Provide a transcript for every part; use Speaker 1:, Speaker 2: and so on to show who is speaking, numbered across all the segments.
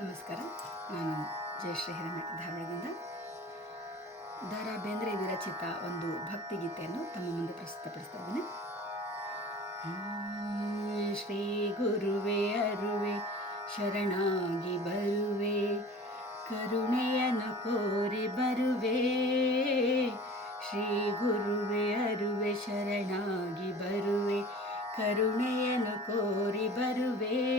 Speaker 1: ನಮಸ್ಕಾರ. ನಾನು ಜಯಶ್ರೀ ಹಿರಮಠ ಧಾರವಾಡದಿಂದ. ದ ರಾ ಬೇಂದ್ರೆ ವಿರಚಿತ ಒಂದು ಭಕ್ತಿಗೀತೆಯನ್ನು ತಮ್ಮ ಮುಂದೆ ಪ್ರಸ್ತುತಪಡಿಸ್ತಾ ಇದ್ದೇನೆ. ಶ್ರೀ ಗುರುವೆ ಅರುವೆ, ಶರಣಾಗಿ ಬರುವೆ, ಕರುಣೆಯನ್ನು ಕೋರಿ ಬರುವೆ. ಶ್ರೀ ಗುರುವೆ ಅರುವೆ, ಶರಣಾಗಿ ಬರುವೆ, ಕರುಣೆಯನ್ನು ಕೋರಿ ಬರುವೆ.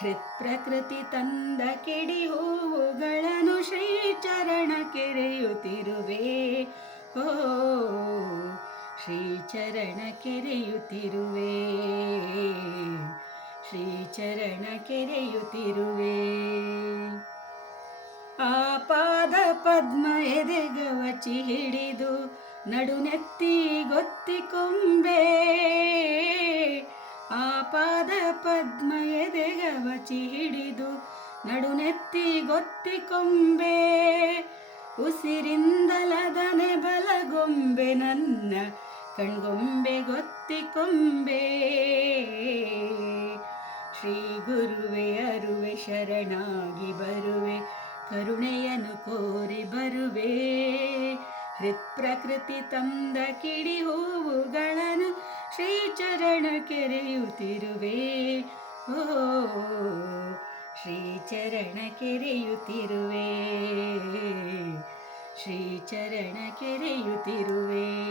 Speaker 1: ಹೃತ್ಪ್ರಕೃತಿ ತಂದ ಕಿಡಿ ಹೂವುಗಳನ್ನು ಶ್ರೀಚರಣ ಕೆರೆಯುತ್ತಿರುವೆ. ಓ ಶ್ರೀಚರಣ ಕೆರೆಯುತ್ತಿರುವೆ. ಶ್ರೀಚರಣ ಕೆರೆಯುತ್ತಿರುವೆ. ಆ ಪಾದ ಪದ್ಮ ಎದೆಗವಚಿ ಹಿಡಿದು ನಡುನೆತ್ತಿ ಗೊತ್ತಿಕೊಂಬೆ ಆ ಪಾದ ಪದ್ಮ ಎದೆಗವಚಿ ಹಿಡಿದು ನಡುನೆತ್ತಿ ಗೊತ್ತಿಕೊಂಬೆ. ಉಸಿರಿಂದಲದನೆ ಬಲಗೊಂಬೆ ನನ್ನ ಕಣ್ಗೊಂಬೆ ಗೊತ್ತಿಕೊಂಬೆ. ಶ್ರೀ ಗುರುವೆ ಅರುವೆ ಶರಣಾಗಿ ಬರುವೆ, ಕರುಣೆಯನ್ನು ಕೋರಿ ಬರುವೆ. ಹೃತ್ಪ್ರಕೃತಿ ತಂದ ಕಿಡಿ ಹೂವುಗಳನ್ನು ಶ್ರೀಚರಣ ಕೆರೆಯುತ್ತಿರುವೆ. ಓ, ಶ್ರೀ ಶ್ರೀಚರಣ ಕೆರೆಯುತ್ತಿರುವೆ. ಶ್ರೀಚರಣ ಕೆರೆಯುತ್ತಿರುವೆ.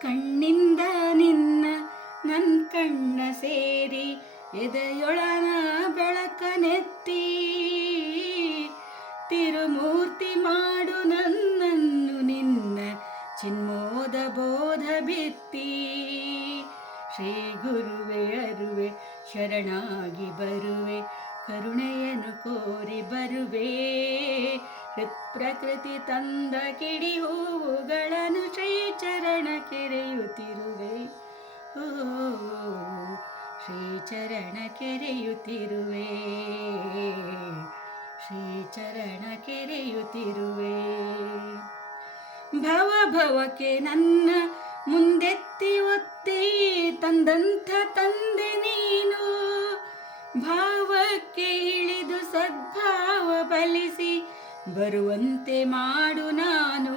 Speaker 1: ಕಣ್ಣಿಂದ ನಿನ್ನ ನನ್ ಕಣ್ಣ ಸೇರಿ ಎದೆಯೊಳನ ಬೆಳಕನೆತ್ತಿ. ತಿರುಮೂರ್ತಿ ಮಾಡು ಶರಣಾಗಿ ಬರುವೆ, ಕರುಣೆಯನ್ನು ಕೋರಿ ಬರುವೆ. ಪ್ರಕೃತಿ ತಂದ ಕಿಡಿ ಹೂವುಗಳನ್ನು ಶ್ರೀಚರಣ ಕೆರೆಯುತ್ತಿರುವೆ. ಓ ಶ್ರೀಚರಣ ಕೆರೆಯುತ್ತಿರುವೆ. ಶ್ರೀಚರಣ ಕೆರೆಯುತ್ತಿರುವೆ. ಭವ ಭವಕ್ಕೆ ನನ್ನ ಮುಂದೆತ್ತಿ ಒತ್ತಿ, ತಂದಂಥ ತಂದೆ ಭಾವಕ್ಕೆ ಇಳಿದು ಸದ್ಭಾವ ಬಲಿಸಿ ಬರುವಂತೆ ಮಾಡು ನಾನು.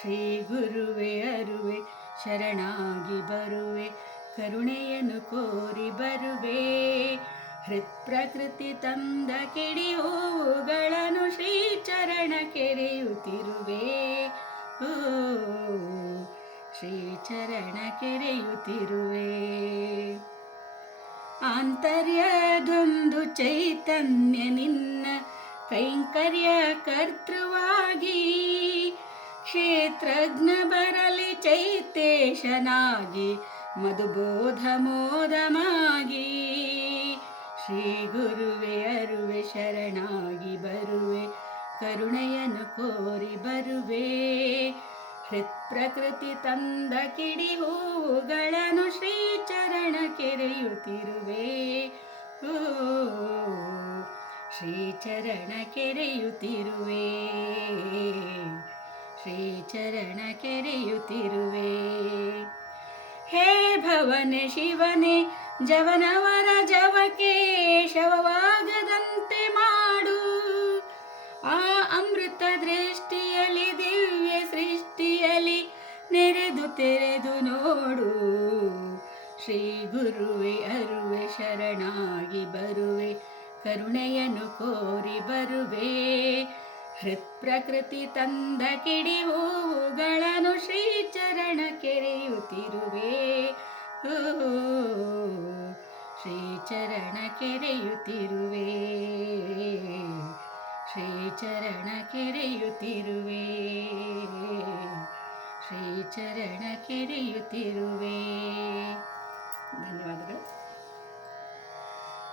Speaker 1: ಶ್ರೀ ಗುರುವೆ ಅರುವೆ, ಶರಣಾಗಿ ಬರುವೆ, ಕರುಣೆಯನ್ನು ಕೋರಿ ಬರುವೆ. ಹೃತ್ಪ್ರಕೃತಿ ತಂದ ಕಿಡಿ ಶ್ರೀ ಚರಣ ಕೆರೆಯುತ್ತಿರುವೆ. ಓ ಶ್ರೀಚರಣ ಕೆರೆಯುತ್ತಿರುವೆ. ಆಂತರ್ಯದೊಂದು ಚೈತನ್ಯ ನಿನ್ನ ಕೈಂಕರ್ಯ ಕರ್ತೃವಾಗಿ. ಕ್ಷೇತ್ರಜ್ಞ ಬರಲಿ ಚೈತೇಶನಾಗಿ, ಮಧುಬೋಧ ಮೋದಮಾಗಿ. ಶ್ರೀ ಗುರುವೆ ಅರುವೆ ಶರಣಾಗಿ ಬರುವೆ, ಕರುಣೆಯನ್ನು ಕೋರಿ ಬರುವೆ. ಹೃತ್ಪ್ರಕೃತಿ ತಂದ ಕಿಡಿ ಹೂಗಳನ್ನು ಶ್ರೀಚರಣ ಕೆರೆಯುತ್ತಿರುವೆ. ಶ್ರೀಚರಣ ಕೆರೆಯುತ್ತಿರುವೆ ಶ್ರೀಚರಣ ಕೆರೆಯುತ್ತಿರುವೆ ಹೇ ಭವನೆ ಶಿವನೆ, ಜವನವರ ಜವಕ್ಕೆ ಶವವಾಗದಂತೆ ಮಾಡು. ಆ ಅಮೃತ ದೃಷ್ಟಿಯಲ್ಲಿ, ದಿವ್ಯ ಸೃಷ್ಟಿಯಲ್ಲಿ ನೆರೆದು ತೆರೆದು ನೋಡು. ಶ್ರೀ ಗುರುವೆ, ಅರುವೆ, ಶರಣಾಗಿ ಬರುವೆ, ಕರುಣೆಯನ್ನು ಕೋರಿ ಬರುವೆ. ಹೃತ್ಪ್ರಕೃತಿ ತಂದ ಕಿಡಿ ಹೂವುಗಳನ್ನು ಶ್ರೀಚರಣ ಕೆರೆಯುತ್ತಿರುವೆ. ಓ ಶ್ರೀಚರಣ ಕೆರೆಯುತ್ತಿರುವೆ. ಶ್ರೀಚರಣ ಕೆರೆಯುತ್ತಿರುವೆ. ಶ್ರೀಚರಣ ಕೆರೆಯುತ್ತಿರುವೆ. धन्यवाद